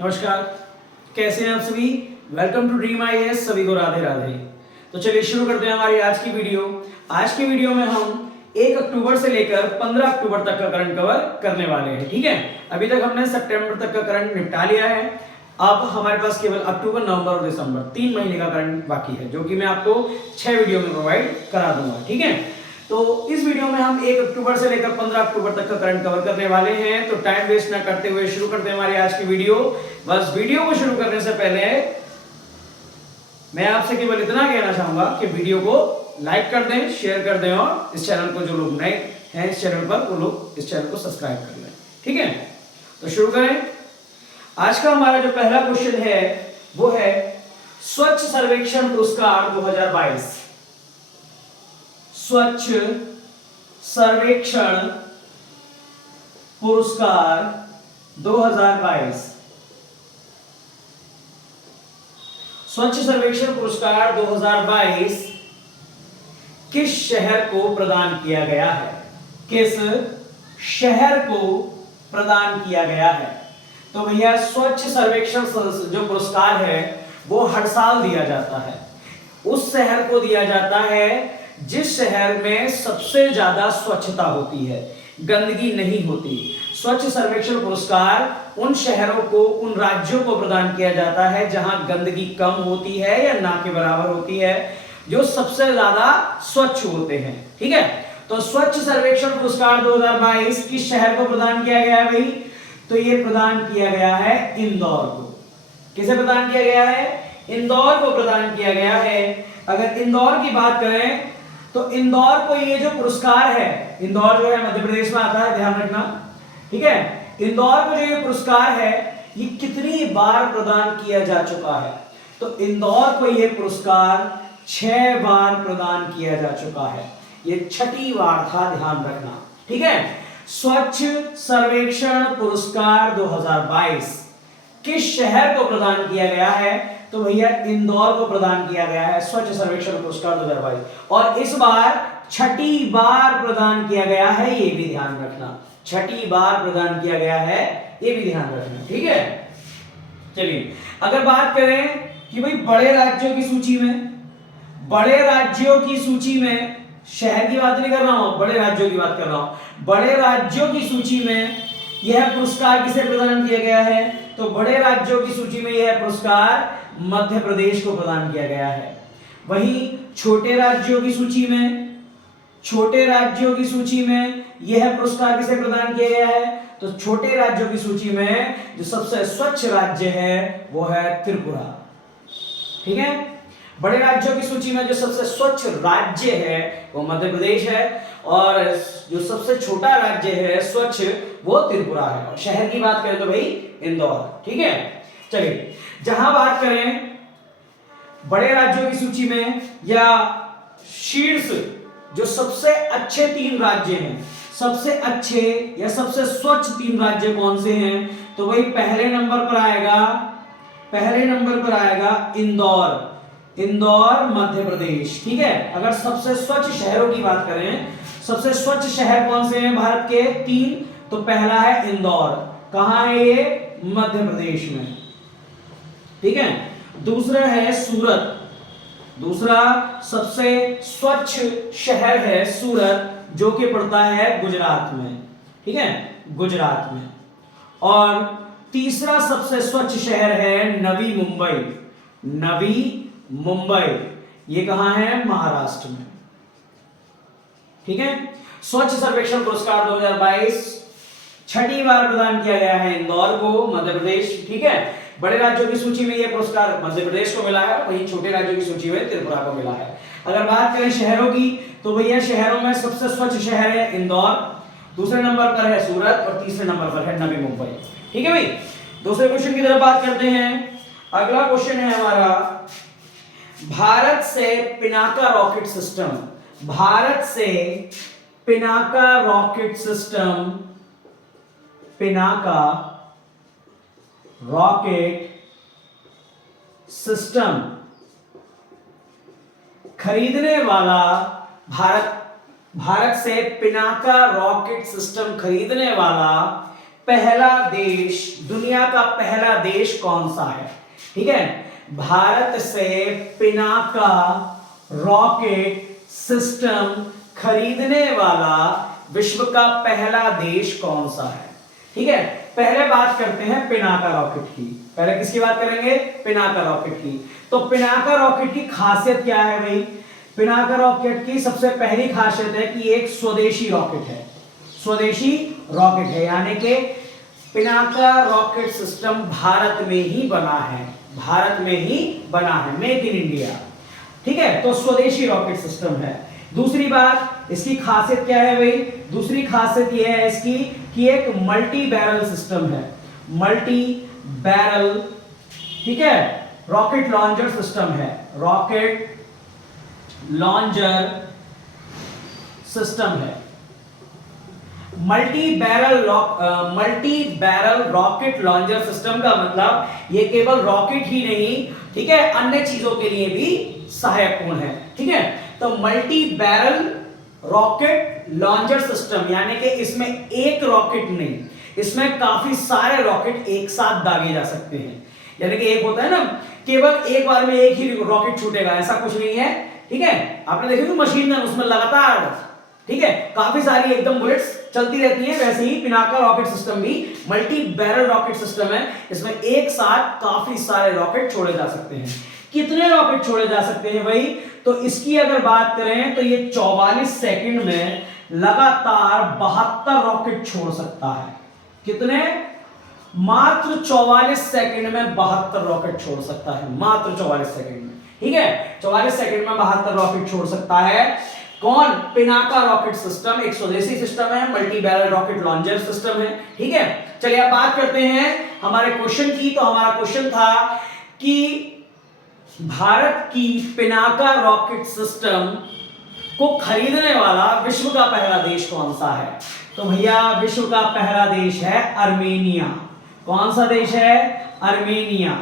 नमस्कार, कैसे हैं आप सभी। Welcome to Dream IAS. सभी को राधे राधे। तो चलिए शुरू करते हैं हमारी आज की वीडियो। आज की वीडियो में हम 1 अक्टूबर से लेकर 15 अक्टूबर तक का करंट कवर करने वाले हैं। ठीक है, अभी तक हमने सितंबर तक का करंट निपटा लिया है। अब हमारे पास केवल अक्टूबर, नवंबर और दिसंबर 3 महीने का करंट बाकी है, जो कि मैं आपको 6 वीडियो में प्रोवाइड करा दूंगा। ठीक है, तो इस वीडियो में हम 1 अक्टूबर से लेकर 15 अक्टूबर तक का करंट कवर करने वाले हैं। तो टाइम वेस्ट ना करते हुए शुरू करते हैं हमारी आज की वीडियो। बस वीडियो को शुरू करने से पहले मैं आपसे केवल इतना कहना चाहूंगा कि वीडियो को लाइक कर दें, शेयर कर दें और इस चैनल को, जो लोग नए हैं इस चैनल पर, वो लोग इस चैनल को सब्सक्राइब कर लें। ठीक है, तो शुरू करें। आज का हमारा जो पहला क्वेश्चन है वो है स्वच्छ सर्वेक्षण पुरस्कार 2022। स्वच्छ सर्वेक्षण पुरस्कार 2022। स्वच्छ सर्वेक्षण पुरस्कार 2022 किस शहर को प्रदान किया गया है? किस शहर को प्रदान किया गया है? तो भैया स्वच्छ सर्वेक्षण जो पुरस्कार है वो हर साल दिया जाता है। उस शहर को दिया जाता है जिस शहर में सबसे ज्यादा स्वच्छता होती है, गंदगी नहीं होती। स्वच्छ सर्वेक्षण पुरस्कार उन शहरों को, उन राज्यों को प्रदान किया जाता है जहां गंदगी कम होती है या ना के बराबर होती है, जो सबसे ज्यादा स्वच्छ होते हैं। ठीक है, तो स्वच्छ सर्वेक्षण पुरस्कार 2022 किस शहर को प्रदान किया गया है भाई? तो ये प्रदान किया गया है इंदौर को। किसे प्रदान किया गया है? इंदौर को प्रदान किया गया है। अगर इंदौर की बात करें तो इंदौर को ये जो पुरस्कार है, इंदौर जो है मध्य प्रदेश में आता है, ध्यान रखना। ठीक है, इंदौर को जो ये पुरस्कार है ये कितनी बार प्रदान किया जा चुका है? तो इंदौर को ये पुरस्कार 6 बार प्रदान किया जा चुका है। ये 6ठी बार था, ध्यान रखना। ठीक है, स्वच्छ सर्वेक्षण पुरस्कार 2022 किस शहर को प्रदान किया गया है? तो भैया इंदौर को प्रदान किया गया है स्वच्छ सर्वेक्षण पुरस्कार 2022। और इस बार 6ठी बार प्रदान किया गया है, ये भी ध्यान रखना। 6ठी बार प्रदान किया गया है, ये भी ध्यान रखना। ठीक है, चलिए अगर बात करें कि भाई बड़े राज्यों की सूची में, बड़े राज्यों की सूची में, शहर की बात नहीं कर रहा हूं, बड़े राज्यों की बात कर रहा हूं। बड़े राज्यों की सूची में यह पुरस्कार किसे प्रदान किया गया है? तो बड़े राज्यों की सूची में यह पुरस्कार मध्य प्रदेश को प्रदान किया गया है। वहीं छोटे राज्यों की सूची में, छोटे राज्यों की सूची में यह पुरस्कार किसे प्रदान किया गया है? तो छोटे राज्यों की सूची में जो सबसे स्वच्छ राज्य है वो है त्रिपुरा। ठीक है, बड़े राज्यों की सूची में जो सबसे स्वच्छ राज्य है वो मध्य प्रदेश है, और जो सबसे छोटा राज्य है स्वच्छ वो त्रिपुरा है। और शहर की बात करें तो भाई इंदौर। ठीक है, चलिए जहां बात करें बड़े राज्यों की सूची में या शीर्ष जो सबसे अच्छे 3 राज्य हैं, सबसे अच्छे या सबसे स्वच्छ 3 राज्य कौन से हैं? तो भाई पहले नंबर पर आएगा, पहले नंबर पर आएगा इंदौर। इंदौर मध्य प्रदेश। ठीक है, अगर सबसे स्वच्छ शहरों की बात करें, सबसे स्वच्छ शहर कौन से हैं भारत के? 3। तो पहला है इंदौर। कहां है ये? मध्य प्रदेश में। ठीक है, दूसरा है सूरत। दूसरा सबसे स्वच्छ शहर है सूरत, जो कि पड़ता है गुजरात में। ठीक है, गुजरात में। और तीसरा सबसे स्वच्छ शहर है नवी मुंबई। नवी मुंबई, ये कहां है? महाराष्ट्र में। ठीक है, स्वच्छ सर्वेक्षण पुरस्कार 2022 6ठी बार प्रदान किया गया है इंदौर को, मध्य प्रदेश। ठीक है, बड़े राज्यों की सूची में यह पुरस्कार मध्य प्रदेश को मिला है, वहीं छोटे राज्यों की सूची में त्रिपुरा को मिला है। अगर बात करें शहरों की तो भैया शहरों में सबसे स्वच्छ शहर है इंदौर, दूसरे नंबर पर है सूरत और तीसरे नंबर पर है नवी मुंबई। ठीक है भाई, दूसरे क्वेश्चन की तरफ बात करते हैं। अगला क्वेश्चन है हमारा, भारत से पिनाका रॉकेट सिस्टम, भारत से Pinaka rocket system, Pinaka rocket system खरीदने वाला, भारत से पिनाका रॉकेट सिस्टम खरीदने वाला पहला देश, दुनिया का पहला देश कौन सा है? ठीक है, भारत से पिनाका रॉकेट सिस्टम खरीदने वाला विश्व का पहला देश कौन सा है? ठीक है, पहले बात करते हैं पिनाका रॉकेट की। पहले किसकी बात करेंगे? पिनाका रॉकेट की। तो पिनाका रॉकेट की खासियत क्या है भाई? पिनाका रॉकेट की सबसे पहली खासियत है कि एक स्वदेशी रॉकेट है, स्वदेशी रॉकेट है, यानी कि पिनाका रॉकेट सिस्टम भारत में ही बना है, भारत में ही बना है, मेक इन इंडिया। ठीक है, तो स्वदेशी रॉकेट सिस्टम है। दूसरी बात इसकी खासियत क्या है भाई? दूसरी खासियत यह है इसकी कि एक मल्टी बैरल सिस्टम है, मल्टी बैरल, ठीक है, रॉकेट लॉन्चर सिस्टम है, रॉकेट लॉन्चर सिस्टम है। Multi barrel rocket launcher system का मतलब ये केवल रॉकेट ही नहीं, ठीक है, अन्य चीजों के लिए भी सहायकपूर्ण है। ठीक है, तो multi barrel rocket launcher system यानी कि इसमें एक रॉकेट नहीं, इसमें काफी सारे रॉकेट एक साथ दागे जा सकते हैं। यानी कि एक होता है ना, केवल एक बार में एक ही रॉकेट छूटेगा, ऐसा कुछ नहीं है। ठीक है, आपने देखा मशीन गन, उसमें लगातार, ठीक है, काफी सारी एकदम बुलेट्स चलती रहती हैं। वैसे ही पिनाका रॉकेट सिस्टम भी मल्टी बैरल रॉकेट सिस्टम है, इसमें एक साथ काफी सारे रॉकेट छोड़े जा सकते हैं। कितने रॉकेट छोड़े जा सकते हैं भाई? तो इसकी अगर बात करें तो ये 44 सेकंड में लगातार 72 रॉकेट छोड़ सकता है। कितने? मात्र 44 सेकंड में 72 रॉकेट छोड़ सकता है, मात्र 44 सेकंड में। ठीक है, 44 सेकंड में 72 रॉकेट छोड़ सकता है। कौन? पिनाका रॉकेट सिस्टम एक स्वदेशी सिस्टम है, multi barrel rocket launcher system है। ठीक है, चलिए अब बात करते हैं हमारे क्वेश्चन की। तो हमारा क्वेश्चन था कि भारत की पिनाका रॉकेट सिस्टम को खरीदने वाला विश्व का पहला देश कौन सा है? तो भैया विश्व का पहला देश है अर्मेनिया। कौन सा देश है? अर्मेनिया।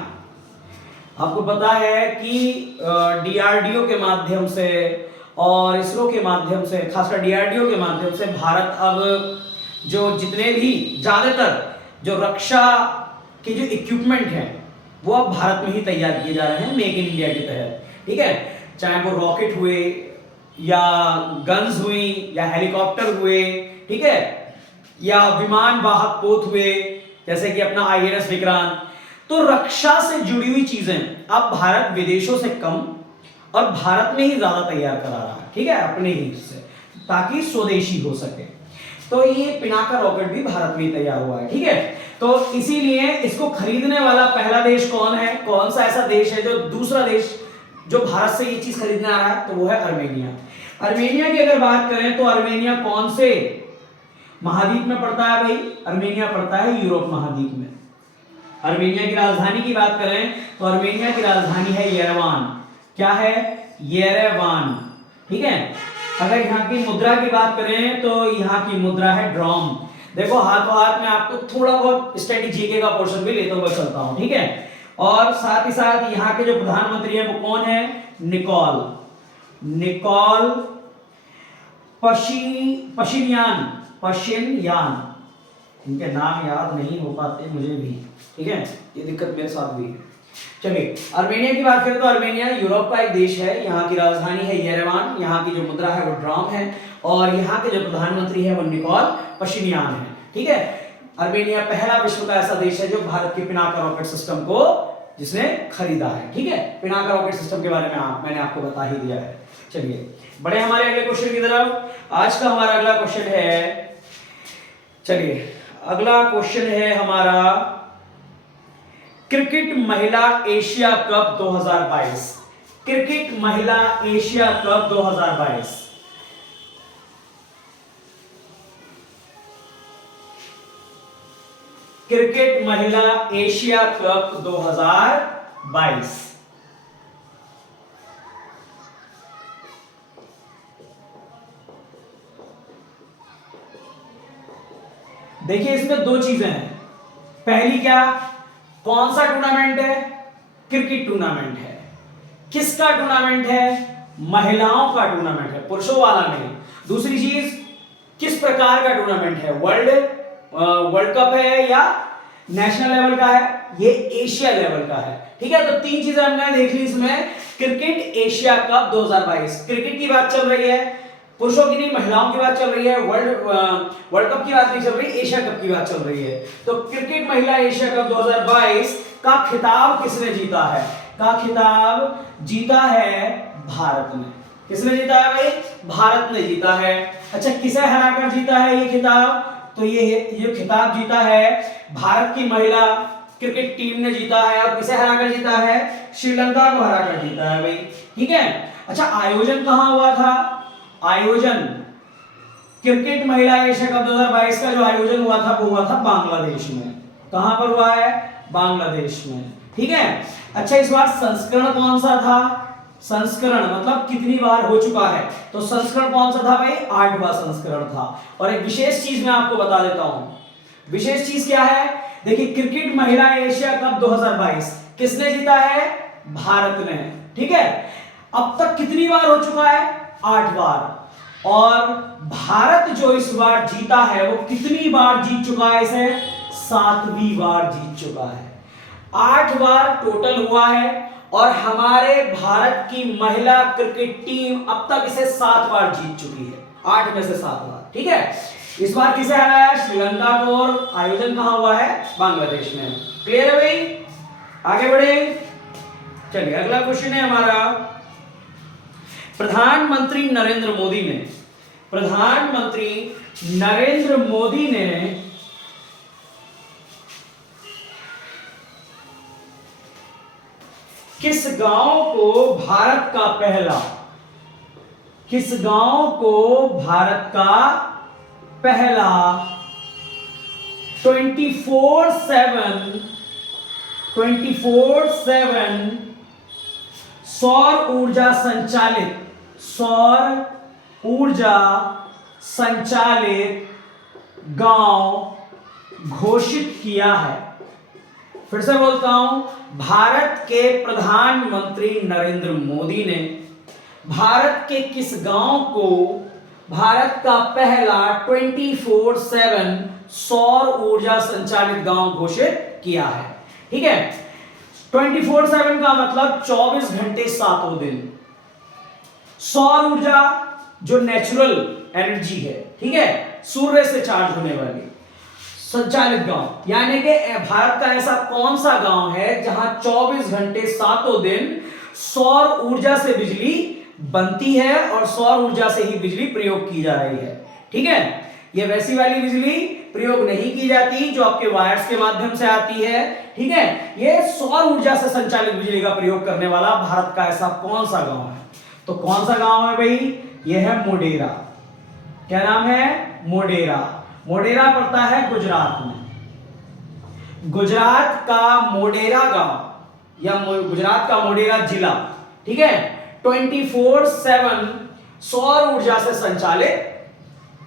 आपको पता है कि डीआरडीओ के माध्यम से और इसरो के माध्यम से, खासकर डीआरडीओ के माध्यम से भारत अब जो जितने भी ज्यादातर जो रक्षा के जो इक्विपमेंट हैं वो अब भारत में ही तैयार किए जा रहे हैं, मेक इन इंडिया के तहत। ठीक है, चाहे वो रॉकेट हुए या गन्स हुई या हेलीकॉप्टर हुए, ठीक है, या विमान वाहक पोत हुए जैसे कि अपना आईएनएस विक्रांत। तो रक्षा से जुड़ी हुई चीजें अब भारत विदेशों से कम और भारत में ही ज्यादा तैयार करा रहा है। ठीक है, अपने ही से, ताकि स्वदेशी हो सके। तो ये पिनाका रॉकेट भी भारत में ही तैयार हुआ है। ठीक है, तो इसीलिए इसको खरीदने वाला पहला देश कौन है? कौन सा ऐसा देश है जो दूसरा देश जो भारत से ये चीज खरीदने आ रहा है? तो वो है अर्मेनिया। अर्मेनिया की अगर बात करें तो अर्मेनिया कौन से महाद्वीप में पड़ता है भाई? अर्मेनिया पड़ता है यूरोप महाद्वीप में। अर्मेनिया की राजधानी की बात करें तो अर्मेनिया की राजधानी है येरेवान। क्या है? येरेवान। ठीक है, अगर यहाँ की मुद्रा की बात करें तो यहाँ की मुद्रा है ड्रॉम। देखो हाथों हाथ में आपको थोड़ा बहुत स्टडी जीके का पोर्शन भी लेते हुए चलता हूं। ठीक है, और साथ ही साथ यहाँ के जो प्रधानमंत्री है वो कौन है? निकोल पशिन्यान। इनके नाम याद नहीं हो पाते मुझे भी। ठीक है, ये दिक्कत मेरे साथ भी है। चलिए अर्मेनिया की बात करें तो अर्मेनिया यूरोप का एक देश है। यहाँ की राजधानी है येरेवान, यहाँ की जो मुद्रा है वो ड्रॉम है और यहाँ के जो प्रधानमंत्री है वो निकोल पशिन्यान है। ठीक है, अर्मेनिया पहला विश्व का ऐसा देश है जो भारत के पिनाका रॉकेट सिस्टम को जिसने खरीदा है। ठीक है, पिनाका रॉकेट सिस्टम के बारे में मैंने आपको बता ही दिया है। चलिए बढ़े हमारे अगले क्वेश्चन की तरफ। आज का हमारा अगला क्वेश्चन है, चलिए अगला क्वेश्चन है हमारा क्रिकेट महिला एशिया कप 2022। क्रिकेट महिला एशिया कप 2022 क्रिकेट महिला एशिया कप 2022 देखिए इसमें दो चीजें हैं। पहली क्या, कौन सा टूर्नामेंट है? क्रिकेट टूर्नामेंट है। किसका टूर्नामेंट है? महिलाओं का टूर्नामेंट है, पुरुषों वाला नहीं। दूसरी चीज, किस प्रकार का टूर्नामेंट है? वर्ल्ड वर्ल्ड कप है या नेशनल लेवल का है? ये एशिया लेवल का है। ठीक है, तो तीन चीजें हमने देख ली इसमें। क्रिकेट एशिया कप 2022, क्रिकेट की बात चल रही है, पुरुषों की नहीं महिलाओं की बात चल रही है, वर्ल्ड कप की बात नहीं चल रही, एशिया कप की बात चल रही है। तो क्रिकेट महिला एशिया कप 2022 का खिताब किसने जीता है? का खिताब जीता है भारत ने। किसने जीता है भाई? भारत ने जीता है। अच्छा, किसे हराकर जीता है ये खिताब? तो ये खिताब जीता है भारत की महिला क्रिकेट टीम ने जीता है। और किसे हराकर जीता है? श्रीलंका को हराकर जीता है भाई। ठीक है। अच्छा, आयोजन कहां हुआ था? आयोजन क्रिकेट महिला एशिया कप 2022 का जो आयोजन हुआ था वो हुआ था बांग्लादेश में। कहां पर हुआ है? बांग्लादेश में। ठीक है। अच्छा, इस बार संस्करण कौन सा था? संस्करण मतलब कितनी बार हो चुका है? तो संस्करण कौन सा था भाई? 8वां संस्करण था। और एक विशेष चीज मैं आपको बता देता हूं। विशेष चीज क्या है? देखिए, क्रिकेट महिला एशिया कप 2022 किसने जीता है? भारत ने। ठीक है। अब तक कितनी बार हो चुका है? 8 बार। और भारत जो इस बार जीता है वो कितनी बार जीत चुका है? इसे 7वीं बार जीत चुका है। 8 बार टोटल हुआ है और हमारे भारत की महिला क्रिकेट टीम अब तक इसे 7 बार जीत चुकी है। 8 में से 7 बार। ठीक है। इस बार किसे हराया? श्रीलंका को। और आयोजन कहां हुआ है? बांग्लादेश में। क्लियर है भाई? आगे बढ़े। चलिए, अगला क्वेश्चन है हमारा। प्रधानमंत्री नरेंद्र मोदी ने किस गांव को भारत का पहला 24/7 सौर ऊर्जा संचालित गांव घोषित किया है? फिर से बोलता हूं, भारत के प्रधानमंत्री नरेंद्र मोदी ने भारत के किस गांव को भारत का पहला 24/7 सौर ऊर्जा संचालित गांव घोषित किया है? ठीक है। 24/7 का मतलब 24 घंटे 7 दिन। सौर ऊर्जा जो नेचुरल एनर्जी है, ठीक है, सूर्य से चार्ज होने वाली संचालित गांव, यानी कि भारत का ऐसा कौन सा गांव है जहां 24 घंटे 7 दिन सौर ऊर्जा से बिजली बनती है और सौर ऊर्जा से ही बिजली प्रयोग की जा रही है? ठीक है। ये वैसी वाली बिजली प्रयोग नहीं की जाती जो आपके वायर्स के माध्यम से आती है। ठीक है। ये सौर ऊर्जा से संचालित बिजली का प्रयोग करने वाला भारत का ऐसा कौन सा गांव है? तो कौन सा गांव है भाई? यह है मोढेरा। क्या नाम है? मोढेरा। मोढेरा पड़ता है गुजरात में। गुजरात का मोढेरा गांव या गुजरात का मोढेरा जिला, ठीक है, 24/7 सौर ऊर्जा से संचालित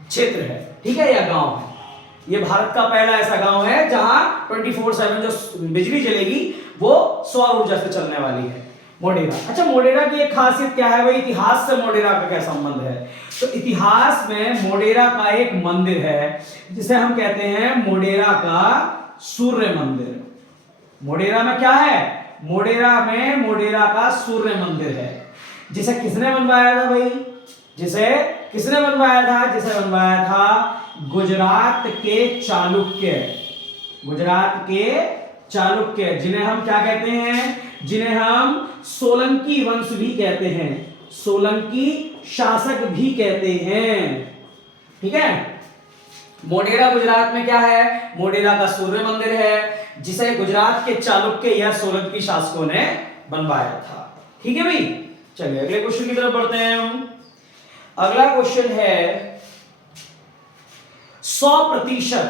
क्षेत्र है। ठीक है, यह गांव है। यह भारत का पहला ऐसा गांव है जहां 24/7 जो बिजली चलेगी वो सौर ऊर्जा से चलने वाली है, मोढेरा। अच्छा, मोढेरा की एक खासियत क्या है भाई? इतिहास से मोढेरा का क्या संबंध है? तो इतिहास में मोढेरा का एक मंदिर है जिसे हम कहते हैं मोढेरा का सूर्य मंदिर। मोढेरा में क्या है? मोढेरा में मोढेरा का सूर्य मंदिर है, जिसे किसने बनवाया था भाई? जिसे किसने बनवाया था? जिसे बनवाया था गुजरात के चालुक्य। गुजरात के चालुक्य, जिन्हें हम क्या कहते हैं? जिन्हें हम सोलंकी वंश भी कहते हैं, सोलंकी शासक भी कहते हैं। ठीक है। मोढेरा गुजरात में क्या है? मोढेरा का सूर्य मंदिर है जिसे गुजरात के चालुक्य या सोलंकी शासकों ने बनवाया था। ठीक है भाई। चलिए अगले क्वेश्चन की तरफ बढ़ते हैं हम। अगला क्वेश्चन है 100%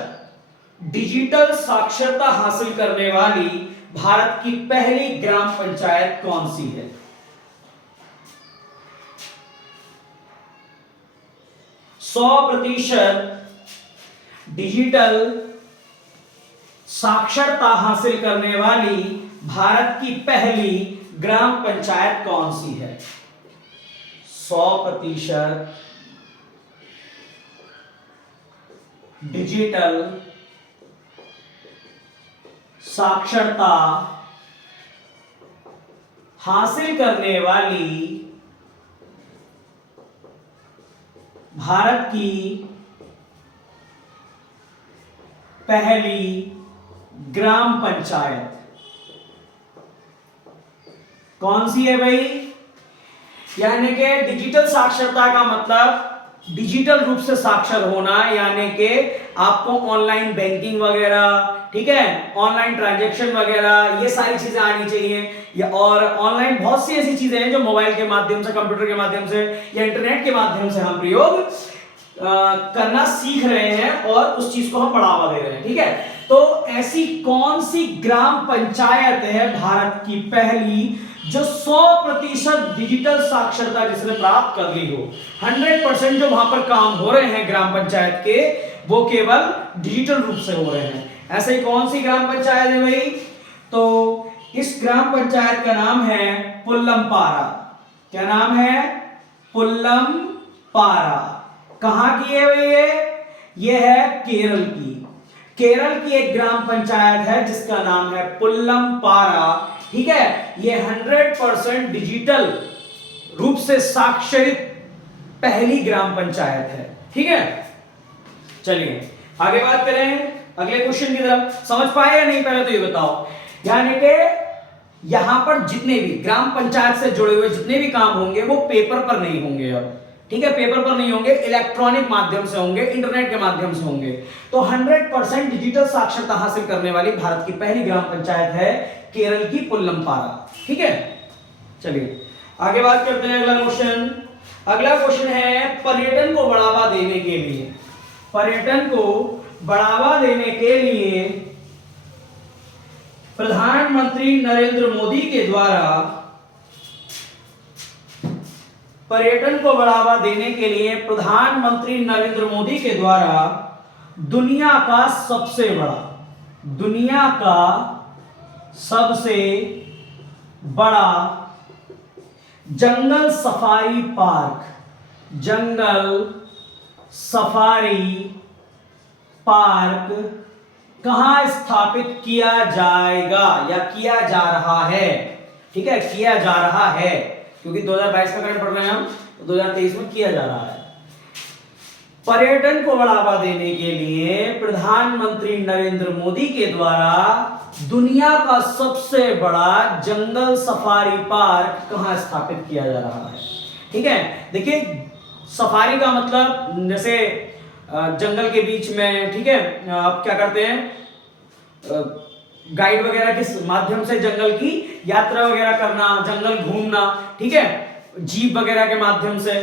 डिजिटल साक्षरता हासिल करने वाली भारत की पहली ग्राम पंचायत कौन सी है? 100% डिजिटल साक्षरता हासिल करने वाली भारत की पहली ग्राम पंचायत कौन सी है? 100% डिजिटल साक्षरता हासिल करने वाली भारत की पहली ग्राम पंचायत कौन सी है भाई? यानी कि डिजिटल साक्षरता का मतलब डिजिटल रूप से साक्षर होना, यानी कि आपको ऑनलाइन बैंकिंग वगैरह, ठीक है, ऑनलाइन ट्रांजैक्शन वगैरह, ये सारी चीजें आनी चाहिए। या और ऑनलाइन बहुत सी ऐसी चीजें हैं जो मोबाइल के माध्यम से, कंप्यूटर के माध्यम से या इंटरनेट के माध्यम से हम प्रयोग करना सीख रहे हैं और उस चीज को हम बढ़ावा दे रहे हैं, ठीक है। तो ऐसी कौन सी ग्राम पंचायत है भारत की पहली जो 100% डिजिटल साक्षरता जिसने प्राप्त कर ली हो? 100% जो वहां पर काम हो रहे हैं ग्राम पंचायत के, वो केवल डिजिटल रूप से हो रहे हैं। ऐसे ही कौन सी ग्राम पंचायत है भाई? तो इस ग्राम पंचायत का नाम है पुल्लमपारा। क्या नाम है? पुल्लमपारा। कहां की है भाई? ये है केरल की। केरल की एक ग्राम पंचायत है जिसका नाम है पुल्लमपारा, ठीक है। ये 100% डिजिटल रूप से साक्षरित पहली ग्राम पंचायत है, ठीक है। चलिए आगे बात करें अगले क्वेश्चन की तरफ। समझ पाए या नहीं पहले तो ये बताओ। यानी कि यहां पर जितने भी ग्राम पंचायत से जुड़े हुए जितने भी काम होंगे वो पेपर पर नहीं होंगे अब, ठीक है, पेपर पर नहीं होंगे, इलेक्ट्रॉनिक माध्यम से होंगे, इंटरनेट के माध्यम से होंगे। तो 100% डिजिटल साक्षरता हासिल करने वाली भारत की पहली ग्राम पंचायत है केरल की पुल्लमपारा, ठीक है। चलिए आगे बात करते हैं अगला क्वेश्चन। अगला क्वेश्चन है पर्यटन को बढ़ावा देने के लिए, पर्यटन को बढ़ावा देने के लिए प्रधानमंत्री नरेंद्र मोदी के द्वारा, पर्यटन को बढ़ावा देने के लिए प्रधानमंत्री नरेंद्र मोदी के द्वारा दुनिया का सबसे बड़ा जंगल सफारी पार्क कहां स्थापित किया जाएगा या किया जा रहा है, ठीक है, किया जा रहा है, क्योंकि 2022 का करंट पढ़ रहे हैं हम, तो 2023 में किया जा रहा है। पर्यटन को बढ़ावा देने के लिए प्रधानमंत्री नरेंद्र मोदी के द्वारा दुनिया का सबसे बड़ा जंगल सफारी पार्क कहां स्थापित किया जा रहा है, ठीक है। देखिए सफारी का मतलब जैसे जंगल के बीच में, ठीक है, आप क्या करते हैं, गाइड वगैरह के माध्यम से जंगल की यात्रा वगैरह करना, जंगल घूमना, ठीक है, जीप वगैरह के माध्यम से,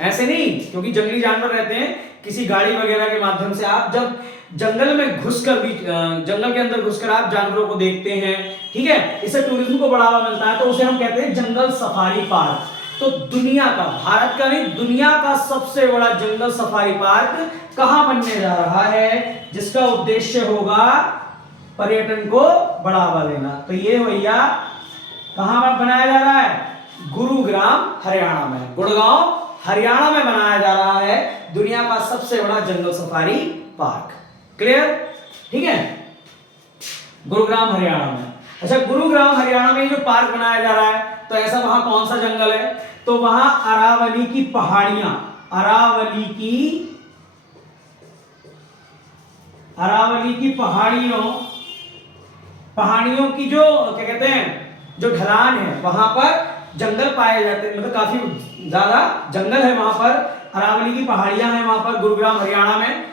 ऐसे नहीं, क्योंकि जंगली जानवर रहते हैं, किसी गाड़ी वगैरह के माध्यम से आप जब जंगल में घुसकर भी जंगल के अंदर घुसकर आप जानवरों को देखते हैं, ठीक है, इससे टूरिज्म को बढ़ावा मिलता है, तो उसे हम कहते हैं जंगल सफारी पार्क। तो दुनिया का, भारत का नहीं, दुनिया का सबसे बड़ा जंगल सफारी पार्क कहां बनने जा रहा है, जिसका उद्देश्य होगा पर्यटन को बढ़ावा देना। तो ये भैया कहां बनाया जा रहा है? गुरुग्राम हरियाणा में, गुड़गांव हरियाणा में बनाया जा रहा है दुनिया का सबसे बड़ा जंगल सफारी पार्क। क्लियर, ठीक है, गुरुग्राम हरियाणा में। अच्छा, गुरुग्राम हरियाणा में जो पार्क बनाया जा रहा है, तो ऐसा वहां कौन सा जंगल है? तो वहां अरावली की पहाड़ियां, अरावली की पहाड़ियों की जो क्या कहते हैं, जो ढलान है, वहां पर जंगल पाए जाते हैं, मतलब काफी ज्यादा जंगल है वहां पर, अरावली की पहाड़ियां हैं वहां पर, गुरुग्राम हरियाणा में,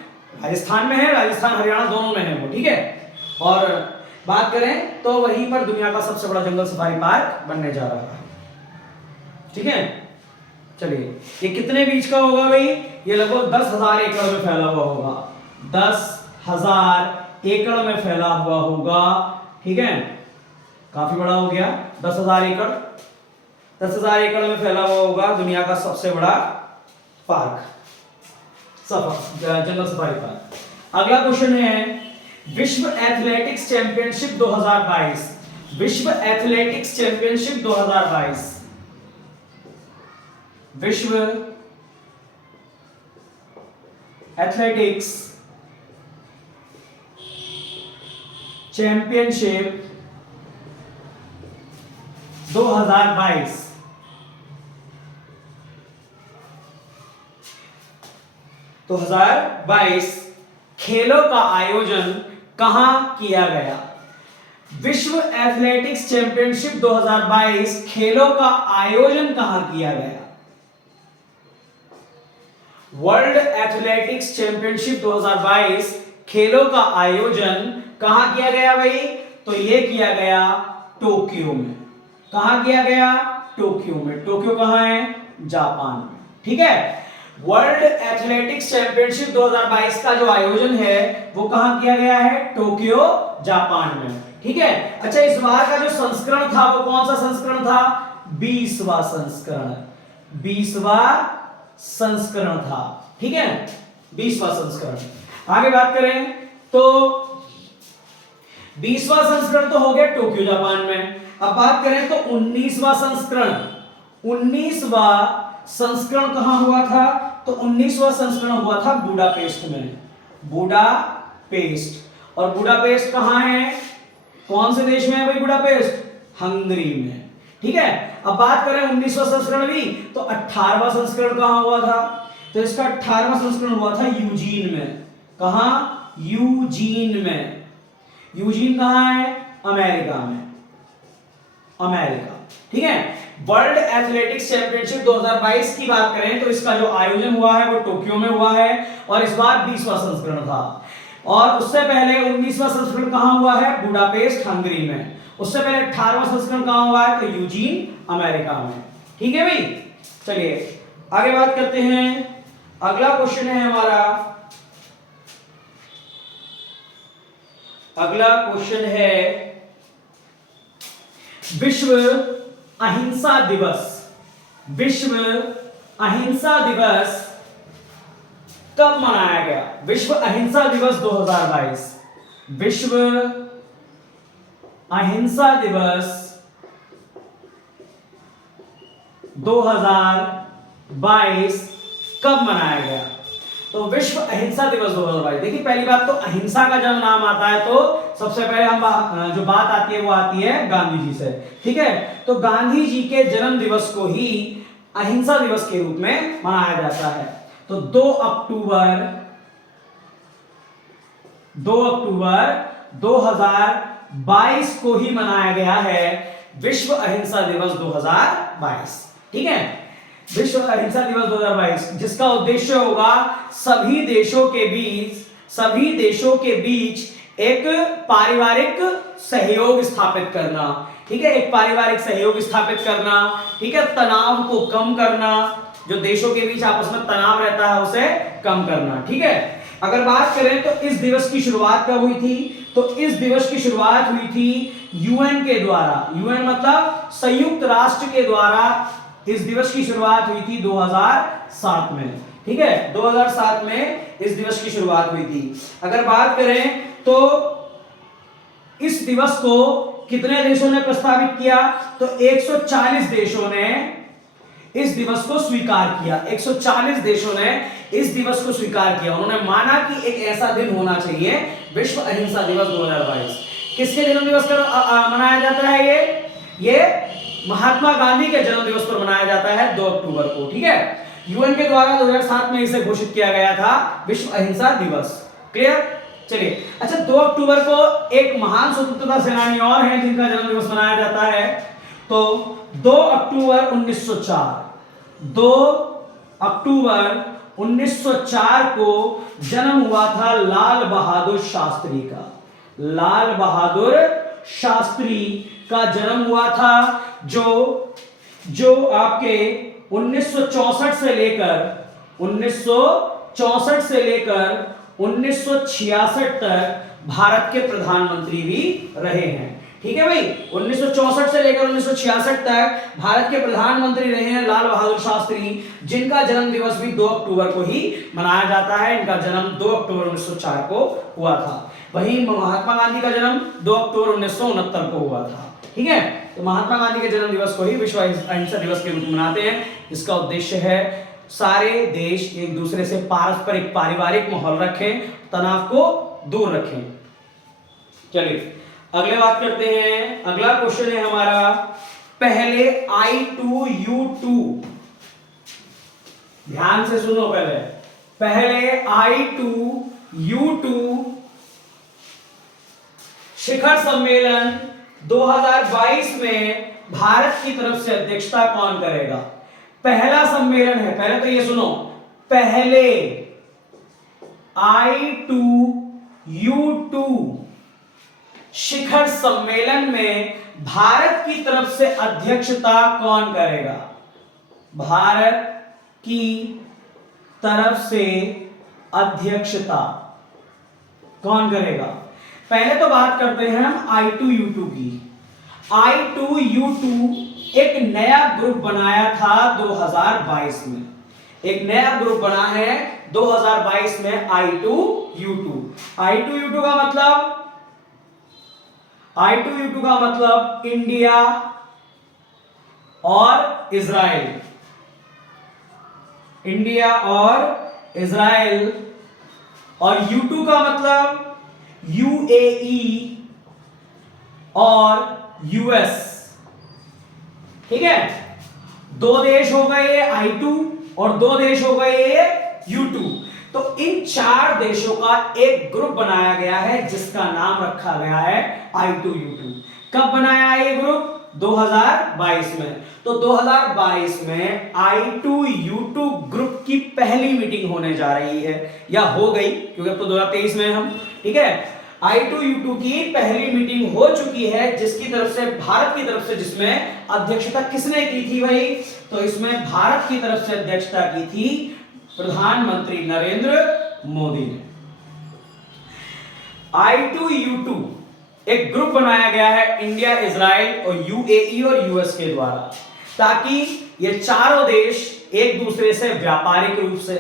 राजस्थान में है, राजस्थान हरियाणा दोनों में है वो, ठीक है। और बात करें तो वहीं पर दुनिया का सबसे बड़ा जंगल सफारी पार्क बनने जा रहा है, ठीक है। चलिए ये कितने बीच का होगा भाई? ये लगभग 10,000 एकड़ में फैला हुआ होगा, 10,000 एकड़ में फैला हुआ होगा, ठीक है, काफी बड़ा हो गया, 10,000 एकड़, 10,000 एकड़ में फैला हुआ होगा दुनिया का सबसे बड़ा पार्क, जंगल सफारी पार्क। अगला क्वेश्चन है विश्व एथलेटिक्स चैंपियनशिप 2022, विश्व एथलेटिक्स चैंपियनशिप 2022, विश्व एथलेटिक्स चैंपियनशिप 2022 2022 खेलों का आयोजन कहां किया गया? विश्व एथलेटिक्स चैंपियनशिप 2022 खेलों का आयोजन कहां किया गया? वर्ल्ड एथलेटिक्स चैंपियनशिप 2022 खेलों का आयोजन कहां किया गया भाई? तो यह किया गया टोक्यो में। कहां किया गया? टोक्यो में। टोक्यो कहां है? जापान में। ठीक है। वर्ल्ड एथलेटिक्स चैंपियनशिप 2022 का जो आयोजन है वो कहां किया गया है? टोक्यो, जापान में। ठीक है। अच्छा, इस बार का जो संस्करण था वो कौन सा संस्करण था? 20वां संस्करण। 20वां संस्करण था। ठीक है, 20वां संस्करण। आगे बात करें तो 20वां संस्करण तो हो गया टोक्यो, जापान में। अब बात करें तो 19वां संस्करण। 19वां संस्करण कहां हुआ था? तो 19वां संस्करण हुआ था बुडापेस्ट में। बुडापेस्ट। और बुडापेस्ट कहां है? कौन से देश में है भाई बुडापेस्ट? हंगरी में। ठीक है। अब बात करें 19वां संस्करण भी, तो 18वां संस्करण कहां हुआ था? तो इसका 18वां संस्करण हुआ था यूजीन में। कहां? यूजीन में। यूजीन कहां है? अमेरिका में। अमेरिका। ठीक है। वर्ल्ड एथलेटिक्स चैंपियनशिप 2022 की बात करें तो इसका जो आयोजन हुआ है वो टोक्यो में हुआ है और इस बार 20वां संस्करण था। और उससे पहले 19वां संस्करण कहां हुआ है? बुडापेस्ट, हंगरी में। उससे पहले 18वां संस्करण कहां हुआ है? तो यूजीन, अमेरिका में। ठीक है भाई। चलिए आगे बात करते हैं। अगला क्वेश्चन है हमारा, अगला क्वेश्चन है विश्व अहिंसा दिवस। विश्व अहिंसा दिवस कब मनाया गया? विश्व अहिंसा दिवस 2022। विश्व अहिंसा दिवस 2022 कब मनाया गया? तो विश्व अहिंसा दिवस 2022, देखिए पहली बात तो अहिंसा का जब नाम आता है तो सबसे पहले हम जो बात आती है वो आती है गांधी जी से। ठीक है। तो गांधी जी के जन्म दिवस को ही अहिंसा दिवस के रूप में मनाया जाता है। तो 2 अक्टूबर 2022 को ही मनाया गया है विश्व अहिंसा दिवस 2022। ठीक है। विश्व अहिंसा दिवस 2022 जिसका उद्देश्य होगा सभी देशों के बीच एक पारिवारिक सहयोग स्थापित करना। ठीक है। एक पारिवारिक सहयोग स्थापित करना। ठीक है। तनाव को कम करना, जो देशों के बीच आपस में तनाव रहता है उसे कम करना। ठीक है। अगर बात करें तो इस दिवस की शुरुआत कब हुई थी? तो इस दिवस की शुरुआत हुई थी यूएन के द्वारा। यूएन मतलब संयुक्त राष्ट्र के द्वारा इस दिवस की शुरुआत हुई थी 2007 में। ठीक है। 2007 में इस दिवस की शुरुआत हुई थी। अगर बात करें तो इस दिवस को कितने देशों ने प्रस्तावित किया? तो 140 देशों ने इस दिवस को स्वीकार किया। 140 देशों ने इस दिवस को स्वीकार किया। उन्होंने माना कि एक ऐसा दिन होना चाहिए विश्व अहिंसा दिवस 2022। किसके जन्म दिवस पर मनाया जाता है? ये महात्मा गांधी के जन्म दिवस पर मनाया जाता है 2 अक्टूबर को। ठीक है। यूएन के द्वारा 2007 में इसे घोषित किया गया था विश्व अहिंसा दिवस। क्लियर? चलिए। अच्छा, 2 अक्टूबर को एक महान स्वतंत्रता सेनानी और हैं जिनका जन्म दिवस मनाया जाता है। तो 2 अक्टूबर 1904, 2 अक्टूबर 1904 को जन्म हुआ था लाल बहादुर शास्त्री का। लाल बहादुर शास्त्री का जन्म हुआ था जो आपके 1964 से लेकर 1966 तक भारत के प्रधानमंत्री भी रहे हैं। ठीक है भाई। 1964 से लेकर 1966 तक भारत के प्रधानमंत्री रहे हैं लाल बहादुर शास्त्री, जिनका जन्म दिवस भी 2 अक्टूबर को ही मनाया जाता है। इनका जन्म 2 अक्टूबर 1904 को हुआ था। वहीं महात्मा गांधी का जन्म 2 अक्टूबर 1969 को हुआ था। ठीक है। तो महात्मा गांधी के जन्म दिवस को ही विश्व अहिंसा दिवस के रूप में मनाते हैं। इसका उद्देश्य है सारे देश एक दूसरे से पारस्परिक पारिवारिक माहौल रखें, तनाव को दूर रखें। चलिए अगले बात करते हैं, अगला क्वेश्चन है हमारा, पहले I2U2, ध्यान से सुनो, पहले I2U2 शिखर सम्मेलन 2022 में भारत की तरफ से अध्यक्षता कौन करेगा? पहला सम्मेलन है, पहले तो ये सुनो, पहले I2U2 शिखर सम्मेलन में भारत की तरफ से अध्यक्षता कौन करेगा? भारत की तरफ से अध्यक्षता कौन करेगा? पहले तो बात करते हैं हम I2U2 की। I2U2 एक नया ग्रुप बनाया था 2022 में, एक नया ग्रुप बना है 2022 में I2U2। I2U2 का मतलब, I2U2 का मतलब इंडिया और इजराइल, इंडिया और इजराइल, और U2 का मतलब UAE और US। ठीक है, दो देश हो गए I2 और दो देश हो गए U2। तो इन चार देशों का एक ग्रुप बनाया गया है जिसका नाम रखा गया है I2U2। कब बनाया है ये ग्रुप? 2022 में। तो 2022 में I2U2 ग्रुप की पहली मीटिंग होने जा रही है, या हो गई क्योंकि अब तो 2023 में हम, ठीक है। I2U2 की पहली मीटिंग हो चुकी है, जिसकी तरफ से, भारत की तरफ से, जिसमें अध्यक्षता किसने की थी भाई? तो इसमें भारत की तरफ से अध्यक्षता की थी प्रधानमंत्री नरेंद्र मोदी ने। I2U2 एक ग्रुप बनाया गया है इंडिया, इजराइल और UAE और US के द्वारा, ताकि ये चारों देश एक दूसरे से व्यापारिक रूप से,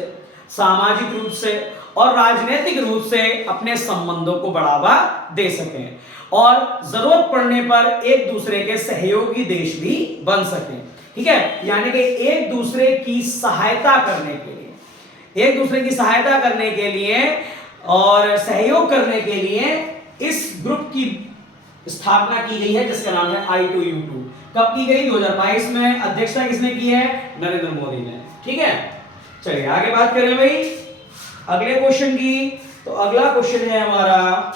सामाजिक रूप से और राजनीतिक रूप से अपने संबंधों को बढ़ावा दे सकें और जरूरत पड़ने पर एक दूसरे के सहयोगी देश भी बन सकें। ठीक है, यानी कि एक दूसरे की सहायता करने के लिए, एक दूसरे की सहायता करने के लिए और सहयोग करने के लिए इस ग्रुप की स्थापना की गई है, जिसका नाम है I2U2। कब की गई? 2022 में। अध्यक्षता किसने की है? नरेंद्र मोदी ने। ठीक है, चलिए आगे बात करें भाई अगले क्वेश्चन की। तो अगला क्वेश्चन है हमारा,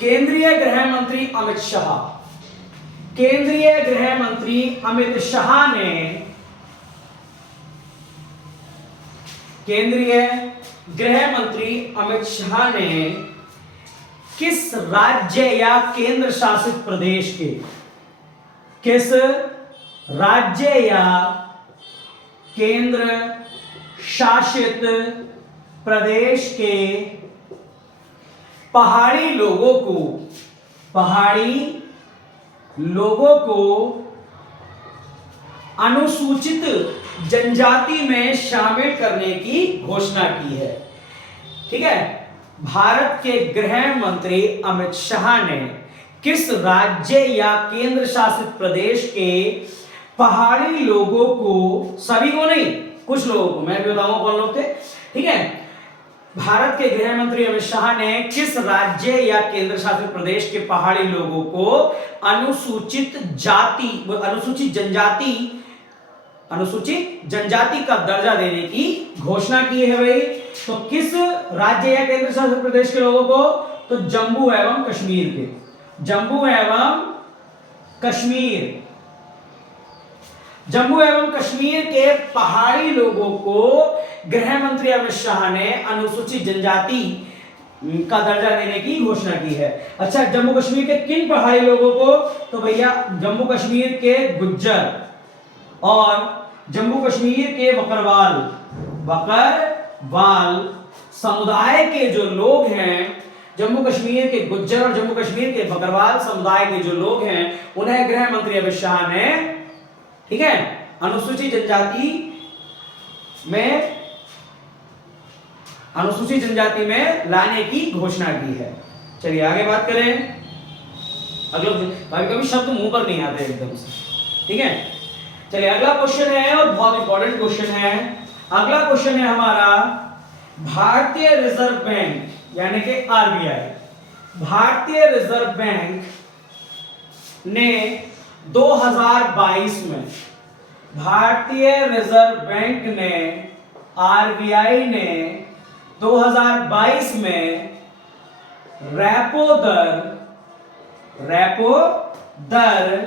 केंद्रीय गृह मंत्री अमित शाह, केंद्रीय गृह मंत्री अमित शाह ने, केंद्रीय गृह मंत्री अमित शाह ने किस राज्य या केंद्र शासित प्रदेश के, किस राज्य या केंद्र शासित प्रदेश के पहाड़ी लोगों को, पहाड़ी लोगों को अनुसूचित जनजाति में शामिल करने की घोषणा की है? ठीक है, भारत के गृह मंत्री अमित शाह ने किस राज्य या केंद्र शासित प्रदेश के पहाड़ी लोगों को, सभी को नहीं, कुछ लोगों को, मैं भी बताऊंगा कौन लोग थे। ठीक है, भारत के गृह मंत्री अमित शाह ने किस राज्य या केंद्र शासित प्रदेश के पहाड़ी लोगों को अनुसूचित जाति, अनुसूचित जनजाति, अनुसूचित जनजाति का दर्जा देने की घोषणा की है भाई? तो किस राज्य या केंद्र शासित प्रदेश के लोगों को? तो जम्मू एवं कश्मीर के, जम्मू एवं कश्मीर, जम्मू एवं कश्मीर के पहाड़ी लोगों को गृह मंत्री अमित शाह ने अनुसूचित जनजाति का दर्जा देने की घोषणा की है। अच्छा, जम्मू कश्मीर के किन पहाड़ी लोगों को? तो भैया जम्मू कश्मीर के गुज्जर और जम्मू कश्मीर के बकरवाल, बकरवाल समुदाय के जो लोग हैं, जम्मू कश्मीर के गुज्जर और जम्मू कश्मीर के बकरवाल समुदाय के जो लोग हैं, उन्हें गृह मंत्री अमित शाह ने, ठीक है, अनुसूचित जनजाति में, अनुसूचित जनजाति में लाने की घोषणा की है। चलिए आगे बात करें। अगला, कभी कभी शब्द मुंह पर नहीं आते एकदम से। ठीक है, चलिए अगला क्वेश्चन है और बहुत इंपॉर्टेंट क्वेश्चन है। अगला क्वेश्चन है हमारा, भारतीय रिजर्व बैंक यानी कि RBI, भारतीय रिजर्व बैंक ने 2022 में, भारतीय रिजर्व बैंक ने, आरबीआई ने 2022 में रेपो दर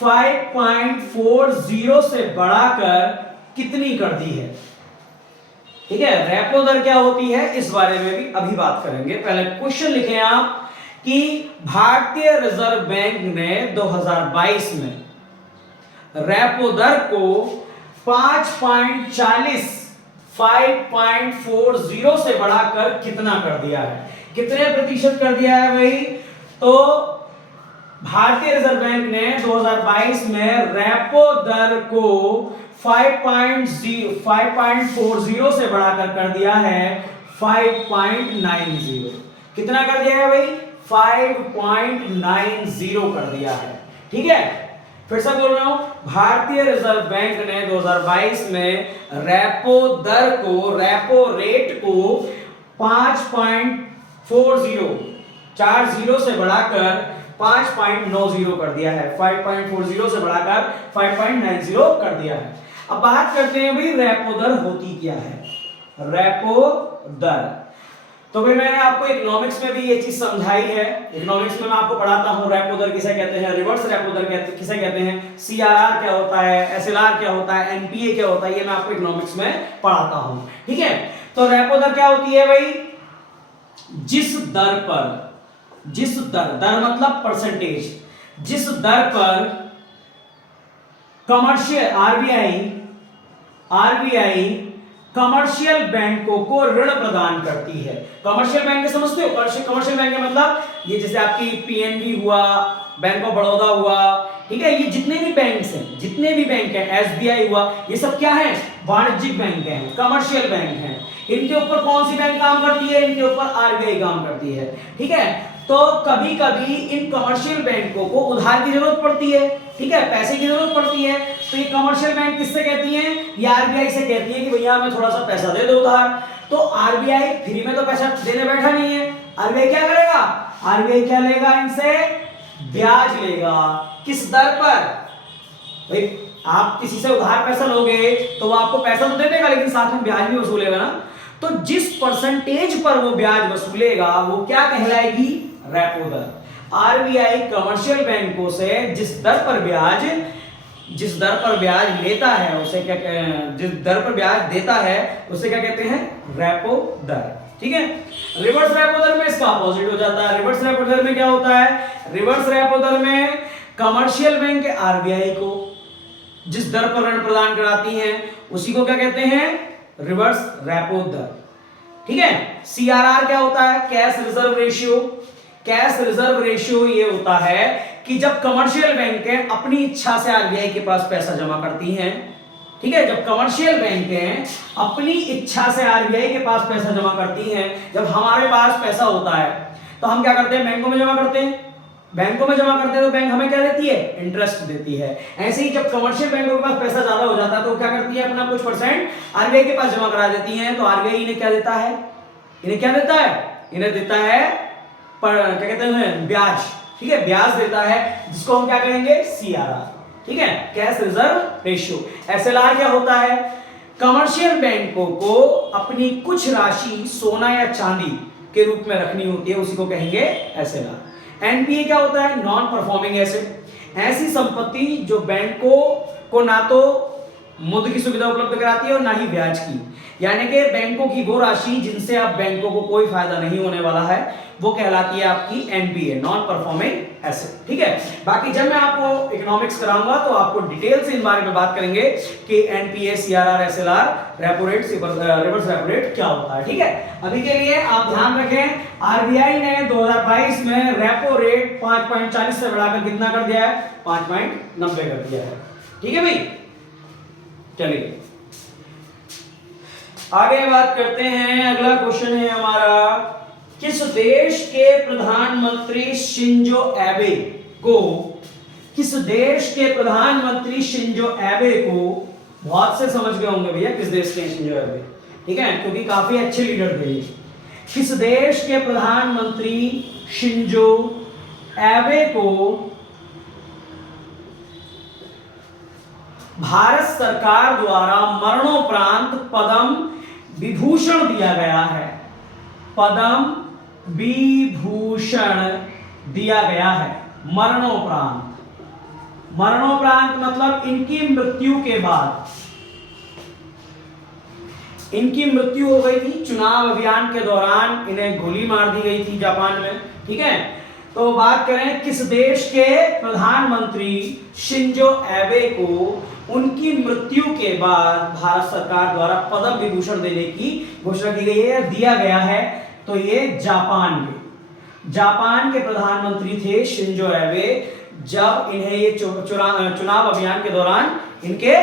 5.40 से बढ़ाकर कितनी कर दी है? ठीक है, रेपो दर क्या होती है इस बारे में भी अभी बात करेंगे। पहले क्वेश्चन लिखें आप कि भारतीय रिजर्व बैंक ने 2022 में रेपो दर को 5.40 से बढ़ाकर कितना कर दिया है? कितने प्रतिशत कर दिया है भाई? तो भारतीय रिजर्व बैंक ने 2022 में रेपो दर को 5.40 से बढ़ाकर कर दिया है 5.90। कितना कर दिया है भाई? 5.90 कर दिया है। ठीक है, फिर से बोल रहा हूं, भारतीय रिजर्व बैंक ने 2022 में रेपो दर को, रेपो रेट को 5.40 से बढ़ाकर 5.90 कर दिया है। 5.40 से बढ़ाकर 5.90 कर दिया है। अब बात करते हैं भाई रेपो दर होती क्या है? रेपो दर, तो भाई मैंने आपको इकोनॉमिक्स में भी ये चीज समझाई है। इकोनॉमिक्स में मैं आपको पढ़ाता हूं रेपो दर किसे कहते हैं, रिवर्स रेपो दर किसे कहते हैं, सीआरआर क्या होता है, एसएलआर क्या होता है, एनपीए क्या होता है, ये मैं आपको इकोनॉमिक्स में पढ़ाता हूं। ठीक है, तो रेपो दर क्या होती है भाई? जिस दर मतलब परसेंटेज, जिस दर पर कमर्शियल आरबीआई कमर्शियल बैंकों को ऋण प्रदान करती है। कमर्शियल बैंक समझते हो? कमर्शियल बैंक मतलब ये जैसे आपकी पीएनबी हुआ, बैंक ऑफ बड़ौदा हुआ, ठीक है, ये जितने भी बैंक हैं, एसबीआई हुआ, ये सब क्या है? वाणिज्यिक बैंक हैं, कमर्शियल बैंक हैं। इनके ऊपर कौन सी बैंक काम करती है? इनके ऊपर आरबीआई काम करती है। ठीक है, तो कभी कभी इन कमर्शियल बैंकों को उधार की जरूरत पड़ती है, ठीक है, पैसे की जरूरत पड़ती है, तो ये कमर्शियल बैंक किससे कहती हैं? ये आरबीआई से कहती है कि भैया हमें थोड़ा सा पैसा दे दो उधार। तो आरबीआई फ्री में तो पैसा देने बैठा नहीं है। आरबीआई क्या करेगा? आरबीआई क्या लेगा? इनसे ब्याज लेगा। किस दर पर? भाई आप किसी से उधार पैसा लोगे तो वो आपको पैसा तो दे देगा, लेकिन साथ में ब्याज भी वसूलेगा ना। तो जिस परसेंटेज पर वो ब्याज वसूलेगा वो क्या कहलाएगी? रेपो दर। आरबीआई कमर्शियल बैंकों से जिस दर पर ब्याज लेता है उसे क्या, जिस दर पर ब्याज देता है उसे क्या कहते हैं? रेपो दर। ठीक है, रिवर्स रेपो दर में इसका अपोजिट हो जाता है। रिवर्स रेपो दर में क्या होता है? रिवर्स रेपो दर में कमर्शियल बैंक आरबीआई को जिस दर पर ऋण प्रदान कराती हैं उसी को क्या कहते हैं? रिवर्स रेपो दर। ठीक है, सीआरआर क्या होता है? Cash reserve ratio. Cash reserve ratio ये होता है कि जब कमर्शियल बैंकें अपनी इच्छा से आरबीआई के पास पैसा जमा करती हैं, ठीक है, जब कमर्शियल बैंकें अपनी इच्छा से आरबीआई के पास पैसा जमा करती हैं, जब हमारे पास पैसा होता है तो हम क्या करते हैं? बैंकों में जमा करते हैं। बैंकों में जमा करते हैं तो बैंक हमें क्या देती है? इंटरेस्ट देती है। ऐसे ही जब कमर्शियल बैंकों के पास पैसा ज्यादा हो जाता है तो क्या करती है? अपना कुछ परसेंट आरबीआई के पास जमा करा देती हैं। तो आरबीआई इन्हें क्या देता है? इन्हें देता है क्या कहते हैं? ब्याज। ठीक है, ब्याज देता है, जिसको हम क्या कहेंगे? सीआरआर। ठीक है, कैश रिजर्व रेशियो। एसएलआर क्या होता है? कमर्शियल बैंकों को अपनी कुछ राशि सोना या चांदी के रूप में रखनी होती है, उसी को कहेंगे एसएलआर। एनपीए क्या होता है? Non performing asset. ऐसी संपत्ति जो बैंकों को ना तो मुद्रा की सुविधा उपलब्ध कराती है और ना ही ब्याज की, यानी कि बैंकों की वो राशि जिनसे अब बैंकों को कोई फायदा नहीं होने वाला है, वो कहलाती है आपकी एनपीए, नॉन परफॉर्मिंग एसेट। ठीक है, बाकी जब मैं आपको इकोनॉमिक्स कराऊंगा तो आपको डिटेल से इन बारे में बात करेंगे कि NPA, CRR, SLR, repo rate, reverse repo rate क्या होता है। ठीक है, अभी के लिए आप ध्यान रखें, आरबीआई ने 2022 में रेपो रेट 5.40 से बढ़ाकर कितना कर दिया है? 5.90 कर दिया है। ठीक है भाई, चलिए आगे बात करते हैं। अगला क्वेश्चन है हमारा, किस देश के प्रधानमंत्री शिंजो एबे को, बहुत से समझ गए होंगे भैया किस देश के शिंजो एबे, ठीक है, क्योंकि काफी अच्छे लीडर थे। किस देश के प्रधानमंत्री शिंजो एबे को भारत सरकार द्वारा मरणोपरांत पद्म विभूषण दिया गया है। पद्म विभूषण दिया गया है मरणोपरांत। मरणोपरांत मतलब इनकी मृत्यु के बाद। इनकी मृत्यु हो गई थी चुनाव अभियान के दौरान, इन्हें गोली मार दी गई थी जापान में। ठीक है, तो बात करें किस देश के प्रधानमंत्री शिंजो एबे को उनकी मृत्यु के बाद भारत सरकार द्वारा पद्म विभूषण देने की घोषणा की गई है, दिया गया है, तो ये जापान के प्रधानमंत्री थे शिंजो एबे। जब इन्हें ये चुनाव अभियान के दौरान इनके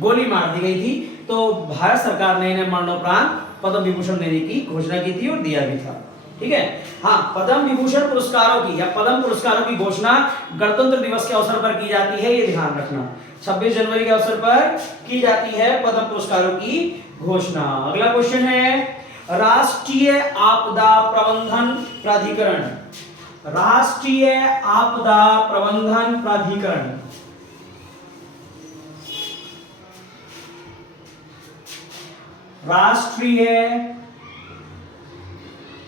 गोली मार दी गई थी, तो भारत सरकार ने इन्हें मरणोपरांत पद्म विभूषण देने की घोषणा की थी और दिया भी था। ठीक है, हाँ, पद्म विभूषण पुरस्कारों की या पद्म पुरस्कारों की घोषणा गणतंत्र दिवस के अवसर पर की जाती है, ये ध्यान रखना। 26 जनवरी के अवसर पर की जाती है पद्म पुरस्कारों की घोषणा। अगला क्वेश्चन है राष्ट्रीय आपदा प्रबंधन प्राधिकरण। राष्ट्रीय आपदा प्रबंधन प्राधिकरण राष्ट्रीय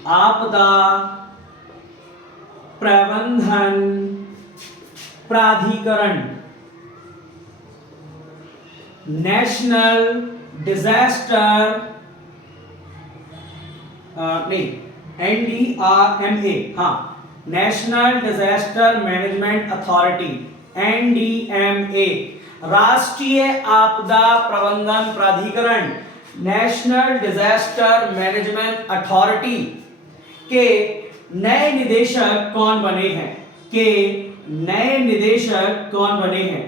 आपदा प्रबंधन प्राधिकरण नेशनल डिजास्टर नहीं NDRMA, हाँ, national disaster management authority NDMA, राष्ट्रीय आपदा प्रबंधन प्राधिकरण नेशनल डिजास्टर मैनेजमेंट अथॉरिटी के नए निदेशक कौन बने हैं?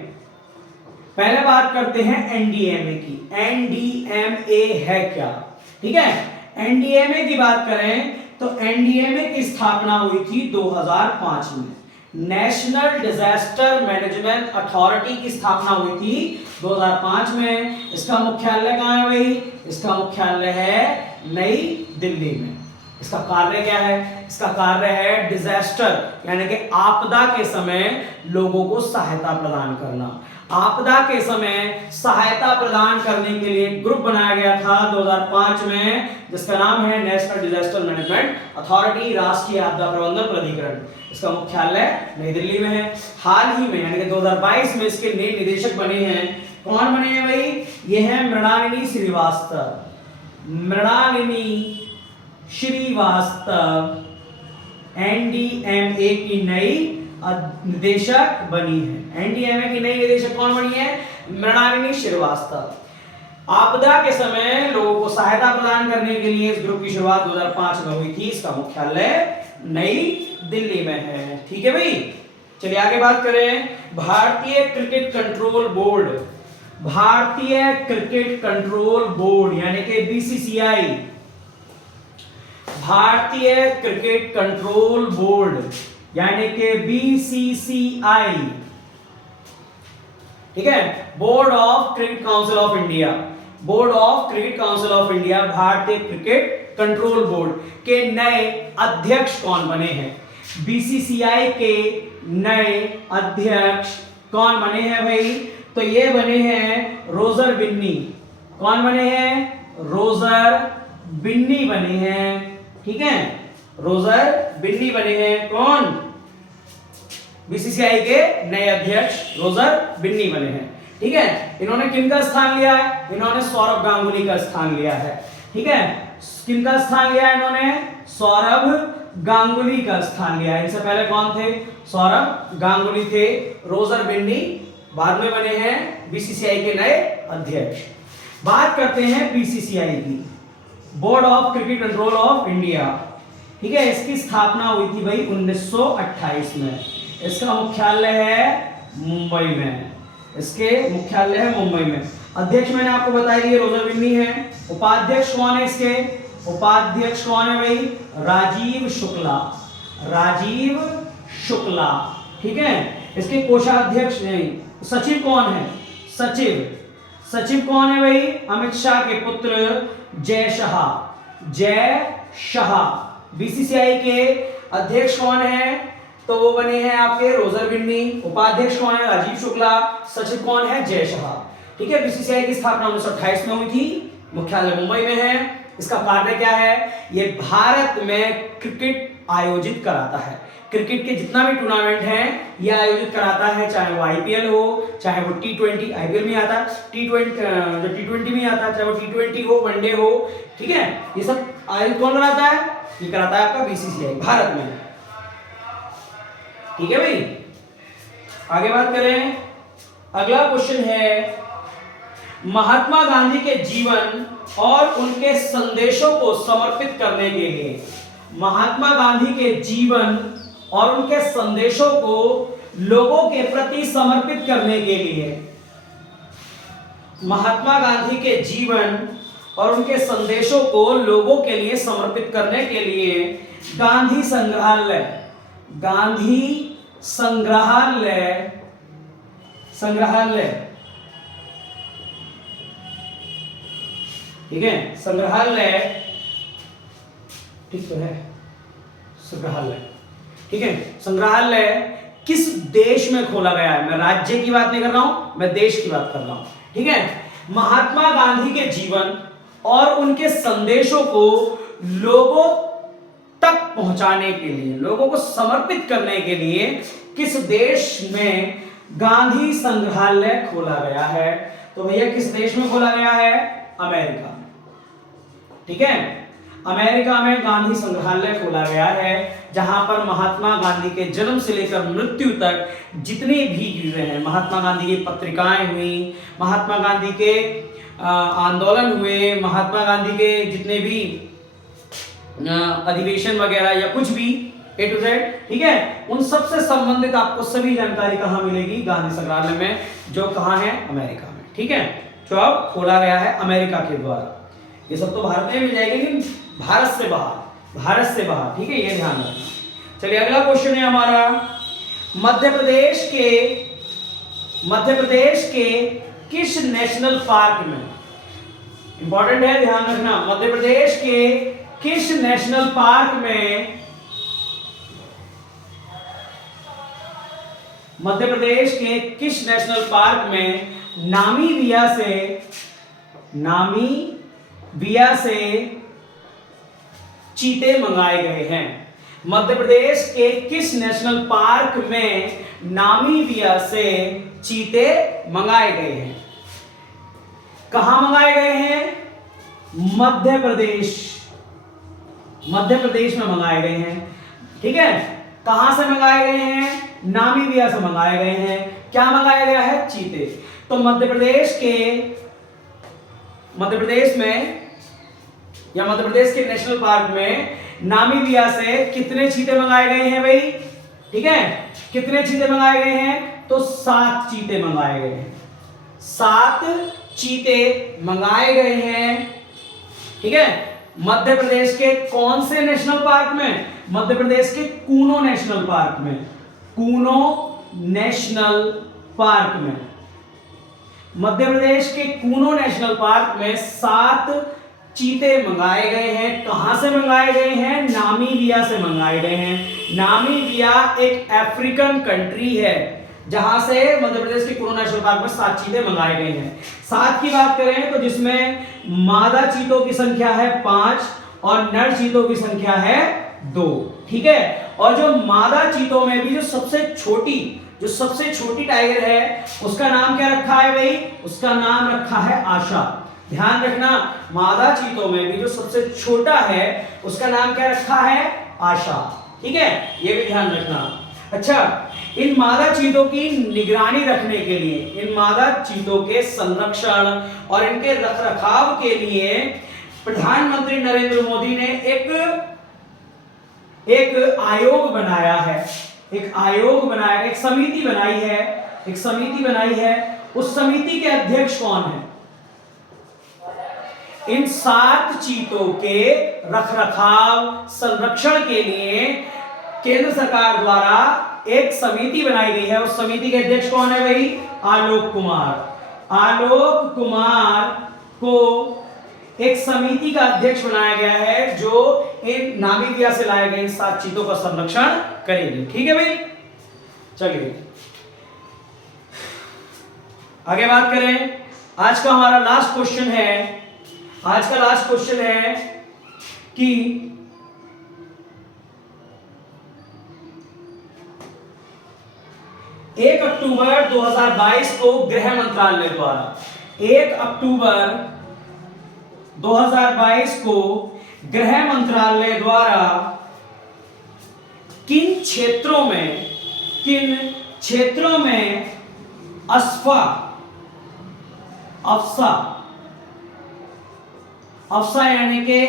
पहले बात करते हैं एनडीएमए की। एनडीएमए है क्या? ठीक है, एनडीएमए की बात करें तो एनडीएमए की स्थापना हुई थी 2005 में। नेशनल डिजास्टर मैनेजमेंट अथॉरिटी की स्थापना हुई थी 2005 में। इसका मुख्यालय कहाँ है भाई? इसका मुख्यालय है नई दिल्ली में। इसका कार्य क्या है? इसका कार्य है डिजास्टर यानी कि आपदा के समय लोगों को सहायता प्रदान करना। आपदा के समय सहायता प्रदान करने के लिए एक ग्रुप बनाया गया था 2005 में, जिसका नाम है नेशनल डिजास्टर मैनेजमेंट अथॉरिटी, राष्ट्रीय आपदा प्रबंधन प्राधिकरण। इसका मुख्यालय नई दिल्ली में है। हाल ही में यानी कि 2022 में इसके नए निदेशक बने हैं। कौन बने हैं भाई? ये है मृणालिनी श्रीवास्तव। मृणालिनी श्रीवास्तव एनडीएमए की नई निदेशक बनी है। एनडीएमए की नई निदेशक कौन बनी है? मृणालिनी श्रीवास्तव। आपदा के समय लोगों को सहायता प्रदान करने के लिए इस ग्रुप की शुरुआत 2005 में हुई थी। इसका मुख्यालय नई दिल्ली में है। ठीक है भाई, चलिए आगे बात करें। भारतीय क्रिकेट कंट्रोल बोर्ड, भारतीय क्रिकेट कंट्रोल बोर्ड यानी कि बीसीसीआई, भारतीय क्रिकेट कंट्रोल बोर्ड यानी कि बीसीसीआई, ठीक है, board of cricket council of India, board of cricket council of India, भारतीय क्रिकेट कंट्रोल बोर्ड के नए अध्यक्ष कौन बने हैं? बीसीसीआई के नए अध्यक्ष कौन बने हैं भाई? तो ये बने हैं रोजर बिन्नी। कौन बने हैं? रोजर बिन्नी बने हैं। ठीक है, रोजर बिन्नी बने हैं। कौन? बीसीसीआई के नए अध्यक्ष रोजर बिन्नी बने हैं। ठीक है, इन्होंने किनका स्थान लिया है? इन्होंने सौरभ गांगुली का स्थान लिया है। ठीक है, किनका स्थान लिया है इन्होंने? सौरभ गांगुली का स्थान लिया है। इनसे पहले कौन थे? सौरभ गांगुली थे। रोजर बिन्नी बाद में बने हैं बीसीसीआई के नए अध्यक्ष। बात करते हैं बीसीसीआई की, board of cricket control of India. ठीक है, इसकी स्थापना हुई थी भाई 1928 में। इसका मुख्यालय है मुंबई में। इसके मुख्यालय है मुंबई में। अध्यक्ष मैंने आपको बताया कि रोजर बिन्नी है। उपाध्यक्ष कौन है इसके? उपाध्यक्ष कौन है भाई? राजीव शुक्ला, राजीव शुक्ला। ठीक है, इसके कोषाध्यक्ष नहीं, सचिव कौन है? सचिव कौन है भाई? अमित शाह के पुत्र जय शाह, जय शाह। बीसीसीआई के अध्यक्ष कौन है? तो वो बने हैं आपके रोजर बिन्नी। उपाध्यक्ष कौन है? राजीव शुक्ला। सचिव कौन है? जय शाह। ठीक है। बीसीसीआई की स्थापना 1928 में हुई थी, मुख्यालय मुंबई में है। इसका कार्य क्या है? ये भारत में क्रिकेट आयोजित कराता है। क्रिकेट के जितना भी टूर्नामेंट है ये आयोजित कराता है, चाहे वो आईपीएल हो, चाहे वो टी20, आईपीएल में आता है, जो टी20 में आता है, चाहे वो टी20 हो, वनडे हो। ठीक है। ये सब आयोजित कौन कराता है? ये कराता है आपका बीसीसीआई, भारत में। ठीक है भाई। आगे बात करें। अगला क्वेश्चन है, महात्मा गांधी के जीवन और उनके संदेशों को समर्पित करने के लिए, महात्मा गांधी के जीवन और उनके संदेशों को लोगों के प्रति समर्पित करने के लिए, महात्मा गांधी के जीवन और उनके संदेशों को लोगों के लिए समर्पित करने के लिए गांधी संग्रहालय, गांधी संग्रहालय, ठीक है, संग्रहालय, ठीक तो है, संग्रहालय, ठीक है। संग्रहालय किस देश में खोला गया है? मैं राज्य की बात नहीं कर रहा हूं, मैं देश की बात कर रहा हूं। ठीक है। महात्मा गांधी के जीवन और उनके संदेशों को लोगों तक पहुंचाने के लिए, लोगों को समर्पित करने के लिए किस देश में गांधी संग्रहालय खोला गया है? तो भैया किस देश में खोला गया है? अमेरिका में। ठीक है। अमेरिका में गांधी संग्रहालय खोला गया है, जहां पर महात्मा गांधी के जन्म से लेकर मृत्यु तक जितने भी चीजें हैं, महात्मा गांधी की पत्रिकाएं हुई, महात्मा गांधी के आंदोलन हुए, महात्मा गांधी के जितने भी अधिवेशन वगैरह या कुछ भी A to Z, ठीक है, उन सब से संबंधित आपको सभी जानकारी कहां मिलेगी? गांधी संग्रहालय में, जो कहां है? अमेरिका में। ठीक है। जो अब खोला गया है अमेरिका के द्वारा। ये सब तो भारत में मिल जाएगी, लेकिन भारत से बाहर, भारत से बाहर। ठीक है, ये ध्यान रखना। चलिए अगला क्वेश्चन है हमारा, मध्य प्रदेश के किस नेशनल पार्क में, इंपॉर्टेंट है, ध्यान रखना, मध्य प्रदेश के किस नेशनल पार्क में, मध्य प्रदेश के किस नेशनल पार्क में नामीबिया से चीते मंगाए गए हैं? मध्य प्रदेश के किस नेशनल पार्क में नामीबिया से चीते मंगाए गए हैं? कहां मंगाए गए हैं? मध्य प्रदेश में मंगाए गए हैं। ठीक है। कहां से मंगाए गए हैं? नामीबिया से मंगाए गए हैं। क्या मंगाया गया है? चीते। तो मध्य प्रदेश में या मध्य प्रदेश के नेशनल पार्क में नामीबिया से कितने चीते मंगाए गए हैं भाई? ठीक है। कितने चीते मंगाए गए हैं? तो 7 चीते मंगाए गए हैं। 7 चीते मंगाए गए हैं। ठीक है। मध्य प्रदेश के कौन से नेशनल पार्क में? मध्य प्रदेश के कूनो नेशनल पार्क में, कूनो नेशनल पार्क में, मध्य प्रदेश के कूनो नेशनल पार्क में 7 चीते मंगाए गए हैं। कहां से मंगाए गए हैं? नामीबिया से मंगाए गए हैं। नामीबिया एक अफ्रीकन कंट्री है, जहां से मध्य प्रदेश के कूनो नेशनल पार्क में 7 चीते मंगाए गए हैं। 7 की बात करें तो जिसमें मादा चीतों की संख्या है 5 और नर चीतों की संख्या है 2। ठीक है। और जो मादा चीतों में भी जो सबसे छोटी टाइगर है, उसका नाम क्या रखा है भाई? उसका नाम रखा है आशा। ध्यान रखना, मादा चीतों में भी जो सबसे छोटा है उसका नाम क्या रखा है? आशा। ठीक है, ये भी ध्यान रखना। अच्छा, इन मादा चीतों की निगरानी रखने के लिए, इन मादा चीतों के संरक्षण और इनके रखरखाव के लिए प्रधानमंत्री नरेंद्र मोदी ने एक आयोग बनाया है, एक समिति बनाई है। उस समिति के अध्यक्ष कौन है? इन 7 चीतों के रखरखाव संरक्षण के लिए केंद्र सरकार द्वारा एक समिति बनाई गई है। उस समिति के अध्यक्ष कौन है भाई? आलोक कुमार। आलोक कुमार को एक समिति का अध्यक्ष बनाया गया है जो इन नामीबिया से लाए गए इन 7 चीतों का संरक्षण करेगी। ठीक है भाई, चलिए आगे बात करें। आज का हमारा लास्ट क्वेश्चन है, आज का लास्ट क्वेश्चन है कि 1 अक्टूबर 2022 को गृह मंत्रालय द्वारा 1 अक्टूबर 2022 को गृह मंत्रालय द्वारा किन क्षेत्रों में अफ्सा यानी के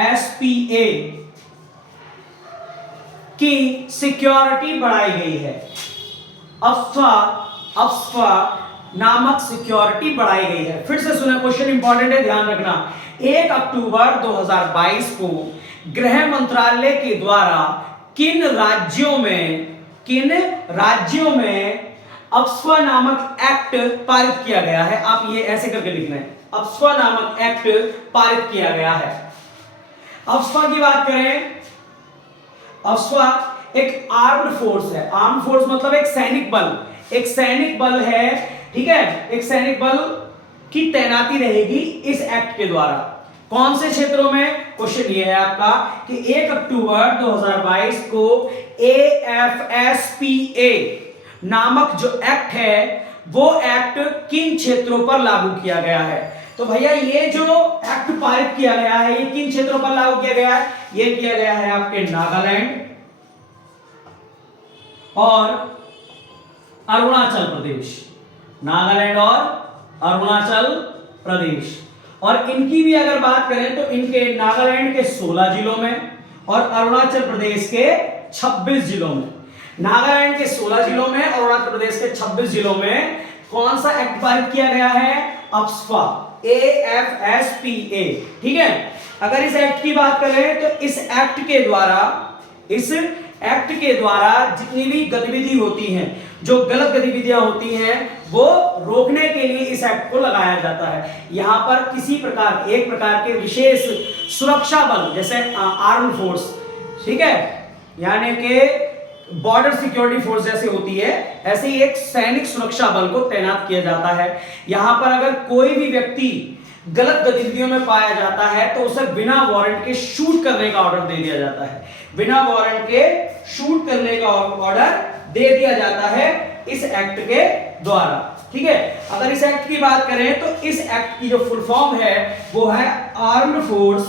AFSPA की सिक्योरिटी बढ़ाई गई है। अफ्सा नामक सिक्योरिटी बढ़ाई गई है। फिर से सुना, क्वेश्चन इंपॉर्टेंट है, ध्यान रखना। 1 अक्टूबर 2022 को गृह मंत्रालय के द्वारा किन राज्यों में अफ्स्पा नामक एक्ट पारित किया गया है। आप ये ऐसे करके लिखना है, अफ्स्पा नामक एक्ट पारित किया गया है। अफ्स्पा की बात करें, अफ्स्पा एक आर्म्ड फोर्स है। आर्म्ड फोर्स मतलब एक सैनिक बल है, ठीक है। एक सैनिक बल की तैनाती रहेगी इस एक्ट के द्वारा। कौन से क्षेत्रों में? क्वेश्चन ये है आपका कि 1 अक्टूबर 2022 को AFSPA नामक जो एक्ट है वो एक्ट किन क्षेत्रों पर लागू किया गया है। तो भैया ये जो एक्ट पारित किया गया है ये किन क्षेत्रों पर लागू किया गया है? ये किया गया है आपके नागालैंड और अरुणाचल प्रदेश, नागालैंड और अरुणाचल प्रदेश। और इनकी भी अगर बात करें तो इनके नागालैंड के 16 जिलों में और अरुणाचल प्रदेश के 26 जिलों में। नागालैंड के 16 जिलों में और अरुणाचल प्रदेश के 26 जिलों में कौन सा एक्ट पारित किया गया है? अफ्स्पा, AFSPA, ठीक है। अगर इस एक्ट की बात करें तो इस एक्ट के द्वारा जितनी भी गतिविधि होती हैं, जो गलत गतिविधियां होती हैं, वो रोकने के लिए इस एक्ट को लगाया जाता है। यहां पर किसी प्रकार एक प्रकार के विशेष सुरक्षा बल जैसे आर्म्ड फोर्स, ठीक है, यानी कि बॉर्डर सिक्योरिटी फोर्स जैसे होती है, ऐसे ही एक सैनिक सुरक्षा बल को तैनात किया जाता है। यहां पर अगर कोई भी व्यक्ति गलत गतिविधियों में पाया जाता है तो उसे बिना वारंट के शूट करने का ऑर्डर दे दिया जाता है। बिना वारंट के शूट करने का ऑर्डर दे दिया जाता है इस एक्ट के द्वारा, ठीक है। अगर इस एक्ट की बात करें तो इस एक्ट की जो फुल फॉर्म है वो है armed force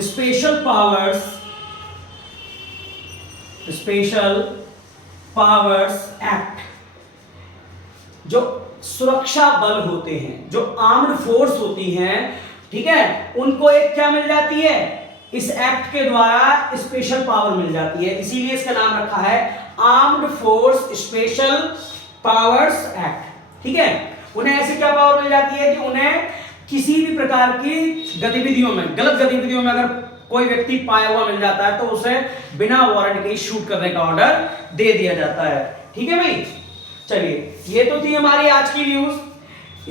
special powers act. जो सुरक्षा बल होते हैं, जो आर्म्ड फोर्स होती हैं, ठीक है, उनको एक क्या मिल जाती है? इस एक्ट के द्वारा स्पेशल पावर मिल जाती है, इसीलिए इसका नाम रखा है armed force special powers act, ठीक है। उन्हें ऐसी क्या पावर मिल जाती है कि उन्हें किसी भी प्रकार की गतिविधियों में, गलत गतिविधियों में अगर कोई व्यक्ति पाया हुआ मिल जाता है तो उसे बिना वारंट के शूट करने का ऑर्डर दे दिया जाता है, ठीक है भाई। चलिए, ये तो थी हमारी आज की न्यूज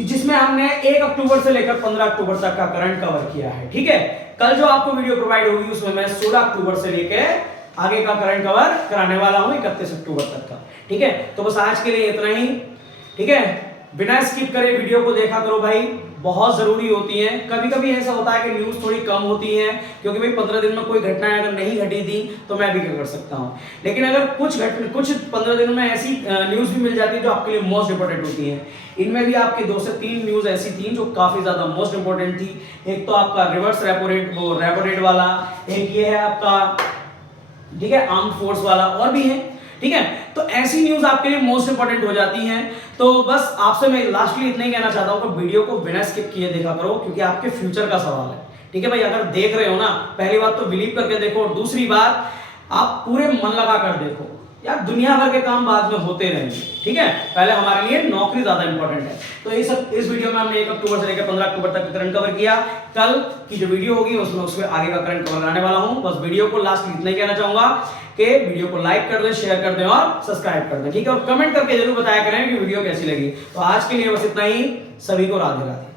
जिसमें हमने 1 अक्टूबर से लेकर 15 अक्टूबर तक का करंट कवर किया है, ठीक है। कल जो आपको वीडियो प्रोवाइड होगी उसमें मैं 16 अक्टूबर से लेकर आगे का करंट कवर कराने वाला हूं 31 अक्टूबर तक का, ठीक है। तो बस आज के लिए इतना ही, ठीक है। बिना स्किप करे वीडियो को देखा करो भाई, बहुत जरूरी होती है। कभी कभी ऐसा होता है कि न्यूज थोड़ी कम होती है क्योंकि भाई 15 दिन में कोई घटना अगर नहीं घटी थी तो मैं भी क्या कर सकता हूं, लेकिन अगर कुछ 15 दिन में ऐसी न्यूज भी मिल जाती है जो आपके लिए मोस्ट इंपोर्टेंट होती है। इनमें भी आपके 2 से 3 न्यूज ऐसी थी जो काफी ज्यादा मोस्ट इंपोर्टेंट थी। एक तो आपका रिवर्स रेपो रेट वाला, एक ये है आपका, ठीक है, आर्म्ड फोर्स वाला, और भी है, ठीक है। तो ऐसी न्यूज आपके लिए मोस्ट इंपोर्टेंट हो जाती हैं। तो बस आपसे मैं लास्टली इतना ही कहना चाहता हूं कि वीडियो को बिना स्किप किए देखा करो क्योंकि आपके फ्यूचर का सवाल है, ठीक है भाई। अगर देख रहे हो ना, पहली बात तो बिलीव करके देखो, और दूसरी बात आप पूरे मन लगा कर देखो। यार दुनिया भर के काम बाद में होते रहेंगे, ठीक है, पहले हमारे लिए नौकरी ज्यादा इंपॉर्टेंट है। तो इस वीडियो में हमने 1 अक्टूबर से लेकर 15 अक्टूबर तक करंट कवर किया। कल की जो वीडियो होगी उसमें आगे का करंट कवर कराने वाला हूं। बस वीडियो को लास्ट में इतना ही कहना चाहूंगा कि वीडियो को लाइक कर दें, शेयर कर दें और सब्सक्राइब कर दें, ठीक है, और कमेंट करके जरूर बताया करें कि वीडियो कैसी लगी। तो आज के लिए बस इतना ही, सभी को राधे राधे।